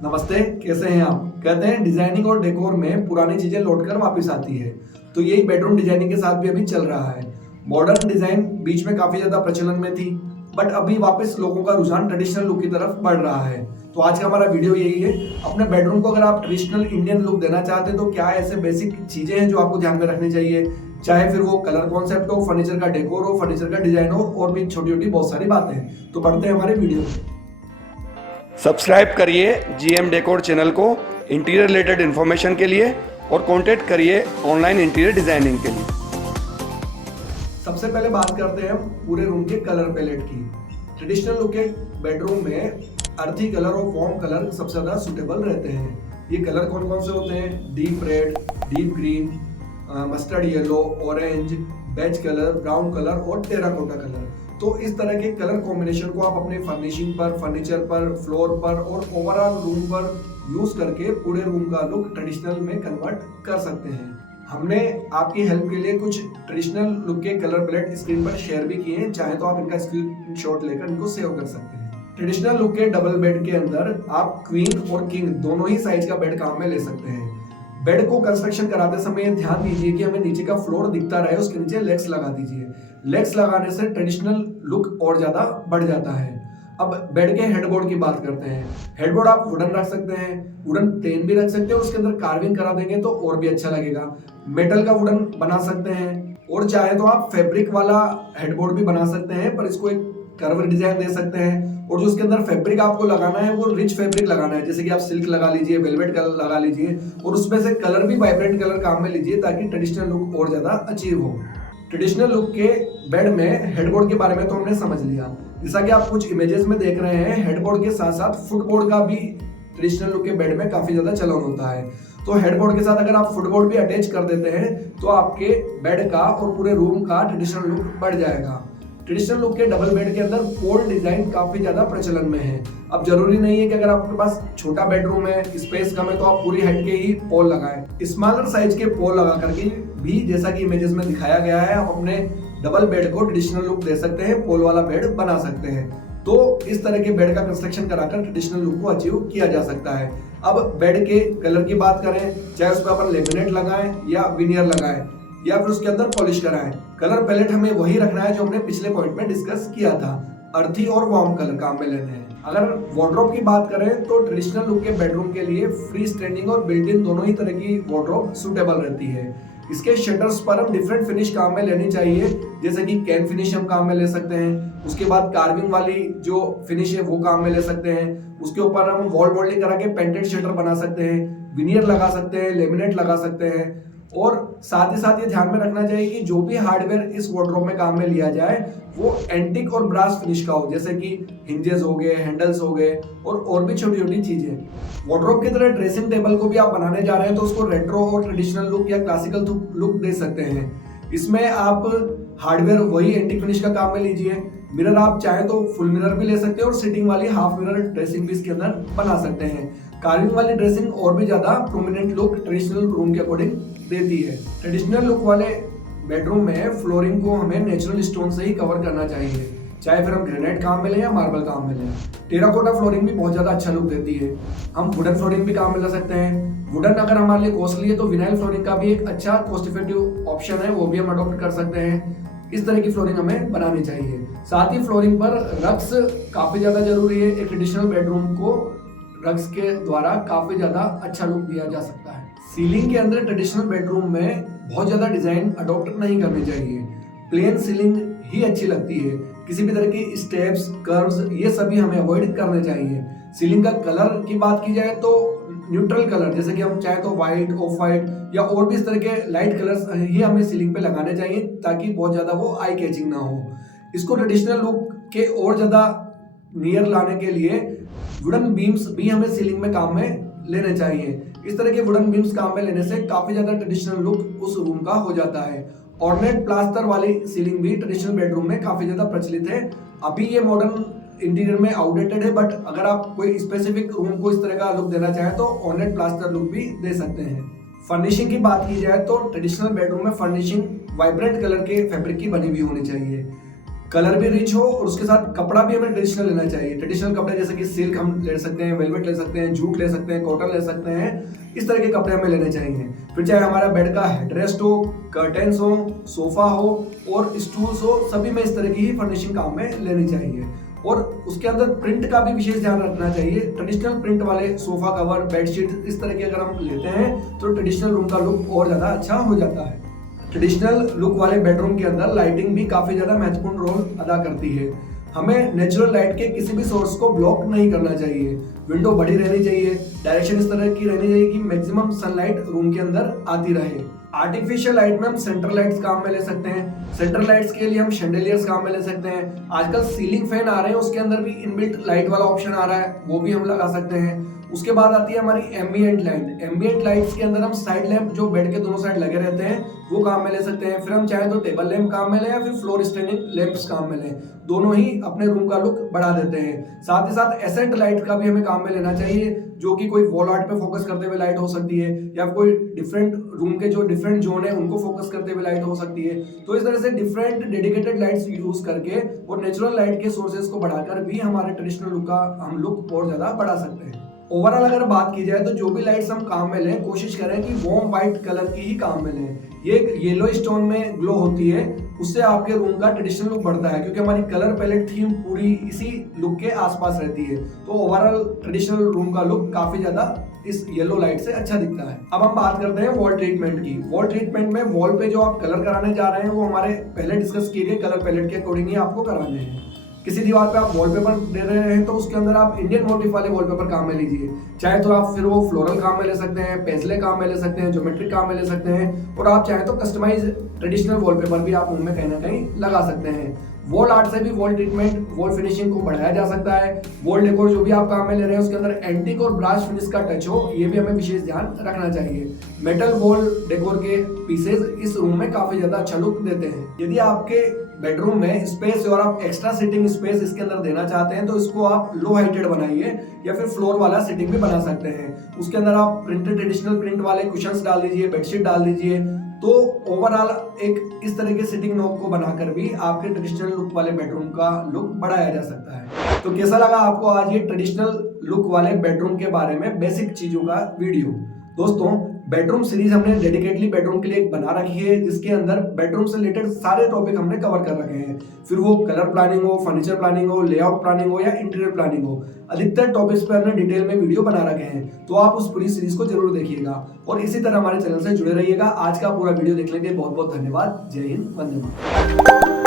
नमस्ते, कैसे हैं आप। कहते हैं डिजाइनिंग और डेकोर में पुरानी चीजें लौटकर वापस आती है, तो यही बेडरूम डिजाइनिंग के साथ भी अभी चल रहा है। मॉडर्न डिजाइन बीच में काफी ज्यादा प्रचलन में थी, बट अभी वापस लोगों का रुझान ट्रेडिशनल लुक की तरफ बढ़ रहा है। तो आज का हमारा वीडियो यही है, अपने बेडरूम को अगर आप ट्रेडिशनल इंडियन लुक देना चाहते हैं तो क्या ऐसे बेसिक चीजें हैं जो आपको ध्यान में रखनी चाहिए, चाहे फिर वो कलर कॉन्सेप्ट हो, फर्नीचर का डेकोर हो, फर्नीचर का डिजाइन हो, और भी छोटी छोटी बहुत सारी बातें हैं। तो बढ़ते हैं हमारे वीडियो में। सब्सक्राइब करिए जीएम डेकोर चैनल को इंटीरियर रिलेटेड इन्फॉर्मेशन के लिए और कांटेक्ट करिए ऑनलाइन इंटीरियर डिजाइनिंग के लिए। सबसे पहले बात करते हैं पूरे रूम के कलर पैलेट की। ट्रेडिशनल लुक के बेडरूम में अर्थी कलर और वार्म कलर सबसे ज्यादा सुटेबल रहते हैं। ये कलर कौन कौन से होते हैं? Deep red, deep green, mustard yellow, orange, beige colour, brown colour और टेराकोटा कलर। तो इस तरह के कलर कॉम्बिनेशन को आप अपने फर्निशिंग पर, फर्नीचर पर, फ्लोर पर और ओवरऑल रूम पर यूज करके पूरे रूम का लुक ट्रेडिशनल में कन्वर्ट कर सकते हैं। हमने आपकी हेल्प के लिए कुछ ट्रेडिशनल लुक के कलर पैलेट स्क्रीन पर शेयर भी किए हैं, चाहे तो आप इनका स्क्रीनशॉट लेकर इनको सेव कर सकते हैं। ट्रेडिशनल लुक के डबल बेड के अंदर आप क्वीन और किंग दोनों ही साइज का बेड काम में ले सकते हैं। बेड को कंस्ट्रक्शन कराते समय ध्यान दीजिए कि हमें नीचे का फ्लोर दिखता रहे, उसके नीचे लेग्स लगा दीजिए। लेग्स लगाने से ट्रेडिशनल लुक और ज्यादा बढ़ जाता है। अब बेड के हेडबोर्ड की बात करते हैं। हेडबोर्ड आप वुडन रख सकते हैं, वुडन प्लेन भी रख सकते हैं, उसके अंदर कार्विंग करा देंगे तो और भी अच्छा लगेगा। मेटल का वुडन बना सकते हैं, और चाहे तो आप फैब्रिक वाला हेडबोर्ड भी बना सकते हैं, पर इसको एक कर्व डिजाइन दे सकते हैं। और जो उसके अंदर फैब्रिक आपको लगाना है वो रिच फैब्रिक लगाना है, जैसे कि आप सिल्क लगा लीजिए, वेलवेट कलर लगा लीजिए, और उसमें से कलर भी वाइब्रेंट कलर काम में लीजिए ताकि ट्रेडिशनल लुक और ज्यादा अचीव हो। ट्रेडिशनल लुक के बेड में हेडबोर्ड के बारे में तो हमने समझ लिया। जैसा कि आप कुछ इमेजेस में देख रहे हैं, हेडबोर्ड के साथ साथ फुटबोर्ड का भी ट्रेडिशनल लुक के बेड में काफी ज्यादा चलन होता है। तो हेडबोर्ड के साथ अगर आप फुटबोर्ड भी अटैच कर देते हैं तो आपके बेड का और पूरे रूम का ट्रेडिशनल लुक बढ़ जाएगा। ट्रेडिशनल लुक के डबल बेड के अंदर पोल डिजाइन काफी ज्यादा प्रचलन में है। अब जरूरी नहीं है कि अगर आपके पास छोटा बेडरूम है, स्पेस कम है, तो आप पूरी हाइट के ही पोल लगाएं। स्मॉलर साइज के पोल लगा करके भी, जैसा कि इमेजेस में दिखाया गया है, आप अपने डबल बेड को ट्रेडिशनल लुक दे सकते हैं, पोल वाला बेड बना सकते हैं। तो इस तरह के बेड का कंस्ट्रक्शन कराकर ट्रेडिशनल लुक को अचीव किया जा सकता है। अब बेड के कलर की बात करें, चाहे उस पर अपन लेमिनेट लगाएं या विनियर लगाएं या फिर उसके अंदर पॉलिश कराएं, कलर पैलेट हमें वही रखना है जो हमने पिछले पॉइंट में डिस्कस किया था। अर्थी और वार्म कलर काम में लेने हैं। अगर वार्डरोब की बात करें तो ट्रेडिशनल लुक के बेडरूम के लिए फ्री स्टैंडिंग और बिल्ट इन दोनों ही तरह की वार्डरोब सुटेबल रहती है। इसके शटर्स पर हम डिफरेंट फिनिश काम में लेनी चाहिए, जैसे कि कैन फिनिश हम काम में ले सकते हैं। उसके बाद कार्विंग वाली जो फिनिश है वो काम में ले सकते हैं। उसके ऊपर हम वॉल मोल्डिंग करा के पेंटेड शटर बना सकते हैं, विनियर लगा सकते हैं, लेमिनेट लगा सकते हैं। और साथ ही साथ ये ध्यान में रखना चाहिए कि जो भी हार्डवेयर इस वार्डरोब में काम में लिया जाए वो एंटिक और ब्रास फिनिश का हो, जैसे कि हिंजेस हो गए, हैंडल्स हो गए और भी छोटी छोटी चीजें। वार्डरोब की तरह ड्रेसिंग टेबल को भी आप बनाने जा रहे हैं तो उसको रेट्रो और ट्रेडिशनल लुक या क्लासिकल लुक दे सकते हैं। इसमें आप हार्डवेयर वही एंटिक फिनिश का काम में लीजिए। मिरर आप चाहे तो फुल मिरर भी ले सकते हैं और सिटिंग वाली हाफ मिरर ड्रेसिंग भी इसके अंदर बना सकते हैं। कार्विंग वाली ड्रेसिंग और भी ज्यादा प्रोमिनेंट लुक ट्रेडिशनल रूम के अकॉर्डिंग देती है। ट्रेडिशनल लुक वाले बेडरूम में फ्लोरिंग को हमें नेचुरल स्टोन से ही कवर करना चाहिए, चाहे फिर हम ग्रेनाइट काम में लें या मार्बल काम में लें। टेराकोटा फ्लोरिंग भी बहुत ज्यादा अच्छा लुक देती है। हम वुडन फ्लोरिंग भी काम में ला सकते हैं। वुडन अगर हमारे लिए कॉस्टली है तो विनाइल फ्लोरिंग का भी एक अच्छा कॉस्ट इफेक्टिव ऑप्शन है, वो भी हम अडॉप्ट कर सकते हैं। इस तरह की फ्लोरिंग हमें बनानी चाहिए। साथ ही फ्लोरिंग पर रग्स काफी ज्यादा जरूरी है। एक ट्रेडिशनल बेडरूम को रग्स के द्वारा काफी ज्यादा अच्छा लुक दिया जा सकता है। सीलिंग के अंदर ट्रेडिशनल बेडरूम में बहुत ज्यादा डिजाइन अडॉप्ट नहीं करनी चाहिए। प्लेन सीलिंग ही अच्छी लगती है। किसी भी तरह की स्टेप्स, कर्व्स, ये सभी हमें अवॉइड करने चाहिए। सीलिंग का कलर की बात की जाए तो न्यूट्रल कलर, जैसे कि हम चाहे तो व्हाइट, ऑफ व्हाइट या और भी इस तरह के लाइट कलर्स ही हमें सीलिंग पे लगाने चाहिए ताकि बहुत ज्यादा वो आई कैचिंग ना हो। इसको ट्रेडिशनल लुक के और ज्यादा नियर लाने के लिए वुडन बीम्स भी हमें सीलिंग में काम में लेने चाहिए। इस तरह के वुडन बीम्स काम में लेने से काफी ज्यादा ट्रेडिशनल लुक उस रूम का हो जाता है। ऑर्नेट प्लास्टर वाली सीलिंग भी ट्रेडिशनल बेडरूम में काफी ज्यादा प्रचलित है। अभी ये मॉडर्न इंटीरियर में आउटडेटेड है, बट अगर आप कोई स्पेसिफिक रूम को इस तरह का लुक देना चाहें तो ऑर्नेट प्लास्टर लुक भी दे सकते हैं। फर्निशिंग की बात की जाए तो ट्रेडिशनल बेडरूम में फर्निशिंग वाइब्रेंट कलर के फैब्रिक की बनी हुई होनी चाहिए। कलर भी रिच हो और उसके साथ कपड़ा भी हमें ट्रेडिशनल लेना चाहिए। ट्रेडिशनल कपड़े जैसे कि सिल्क हम ले सकते हैं, वेलवेट ले सकते हैं, जूट ले सकते हैं, कॉटन ले सकते हैं, इस तरह के कपड़े हमें लेने चाहिए। फिर चाहे हमारा बेड का हेडरेस्ट हो, कर्टेन्स हो, सोफा हो और स्टूल्स हो, सभी में इस तरह की ही फर्निशिंग काम में लेनी चाहिए। और उसके अंदर प्रिंट का भी विशेष ध्यान रखना चाहिए। ट्रेडिशनल प्रिंट वाले सोफा कवर, बेडशीट इस तरह के अगर हम लेते हैं तो ट्रेडिशनल रूम का लुक और ज़्यादा अच्छा हो जाता है। ट्रेडिशनल लुक वाले बेडरूम के अंदर लाइटिंग भी काफ़ी ज़्यादा महत्वपूर्ण रोल अदा करती है। हमें नेचुरल लाइट के किसी भी सोर्स को ब्लॉक नहीं करना चाहिए। विंडो बड़ी रहनी चाहिए, डायरेक्शन इस तरह की रहनी चाहिए कि मैक्सिमम सनलाइट रूम के अंदर आती रहे। आर्टिफिशियल लाइट में हम सेंट्रल लाइट्स काम में ले सकते हैं। सेंट्रल लाइट्स के लिए हम शैंडेलियर्स काम में ले सकते हैं। आजकल सीलिंग फैन आ रहे हैं, उसके अंदर भी इनबिल्ट लाइट वाला ऑप्शन आ रहा है, वो भी हम लगा सकते हैं। उसके बाद आती है हमारी एम्बिएंट लाइट। एम्बिएंट लाइट्स के अंदर हम साइड लैंप जो बेड के दोनों साइड लगे रहते हैं वो काम में ले सकते हैं। फिर हम चाहे तो टेबल लैंप काम में लें या फिर फ्लोर स्टैंडिंग लैंप्स काम में लें, दोनों ही अपने रूम का लुक बढ़ा देते हैं। साथ ही साथ एसेंट लाइट का भी हमें काम में लेना चाहिए, जो कि कोई वॉल आर्ट पे फोकस करते हुए लाइट हो सकती है या कोई डिफरेंट रूम के जो डिफरेंट जोन है उनको फोकस करते हुए लाइट हो सकती है। तो इस तरह से डिफरेंट डेडिकेटेड लाइट्स यूज करके और नेचुरल लाइट के सोर्सेज को बढ़ाकर भी हमारे ट्रेडिशनल लुक का हम लुक और ज्यादा बढ़ा सकते हैं। ओवरऑल अगर बात की जाए तो जो भी लाइट्स हम काम में लें, कोशिश करें कि वार्म व्हाइट कलर की ही काम में लें। ये येलो स्टोन में ग्लो होती है, उससे आपके रूम का ट्रेडिशनल लुक बढ़ता है, क्योंकि हमारी कलर पैलेट थीम पूरी इसी लुक के आसपास रहती है। तो ओवरऑल ट्रेडिशनल रूम का लुक काफी ज्यादा इस येलो लाइट से अच्छा दिखता है। अब हम बात करते हैं वॉल ट्रीटमेंट की। वॉल ट्रीटमेंट में वॉल पे जो आप कलर कराने जा रहे हैं वो हमारे पहले डिस्कस किए गए कलर पैलेट के अकॉर्डिंग ही आपको कराने हैं। किसी दीवार पे आप वॉलपेपर दे रहे हैं तो उसके अंदर आप इंडियन मोटिफ वाले वॉलपेपर काम में लीजिए। चाहे तो आप फिर वो फ्लोरल काम में ले सकते हैं, पेस्ले काम में ले सकते हैं, ज्योमेट्रिक काम में ले सकते हैं, और आप चाहे तो कस्टमाइज ट्रेडिशनल वॉलपेपर भी आप उनमें कहीं ना कहीं लगा सकते हैं। वॉल आर्ट से भी वॉल ट्रीटमेंट, वॉल फिनिशिंग को बढ़ाया जा सकता है। वॉल डेकोर जो भी आप काम में ले रहे हैं उसके अंदर एंटीक और ब्रास फिनिश का टच हो, ये भी हमें विशेष ध्यान रखना चाहिए। मेटल वॉल डेकोर के पीसेस इस रूम में काफी ज्यादा अच्छा लुक देते हैं। यदि आपके बेडरूम में स्पेस और आप एक्स्ट्रा सिटिंग स्पेस इसके अंदर देना चाहते हैं तो इसको आप लो हाइटेड बनाइए या फिर फ्लोर वाला सिटिंग भी बना सकते हैं। उसके अंदर आप प्रिंटेड ट्रेडिशनल प्रिंट वाले कुशन्स डाल दीजिए, बेडशीट डाल दीजिए। तो ओवरऑल एक इस तरह के सिटिंग नॉब को बनाकर भी आपके ट्रेडिशनल लुक वाले बेडरूम का लुक बढ़ाया जा सकता है। तो कैसा लगा आपको आज ये ट्रेडिशनल लुक वाले बेडरूम के बारे में बेसिक चीजों का वीडियो? दोस्तों, बेडरूम सीरीज हमने डेडिकेटली बेडरूम के लिए एक बना रखी है, जिसके अंदर बेडरूम से रिलेटेड सारे टॉपिक हमने कवर कर रखे हैं। फिर वो कलर प्लानिंग हो, फर्नीचर प्लानिंग हो, लेआउट प्लानिंग हो या इंटीरियर प्लानिंग हो, अधिकतर टॉपिक्स पे हमने डिटेल में वीडियो बना रखे हैं। तो आप उस पूरी सीरीज को जरूर देखिएगा और इसी तरह हमारे चैनल से जुड़े रहिएगा। आज का पूरा वीडियो देखने के लिए बहुत बहुत धन्यवाद। जय हिंद, वंदे मातरम।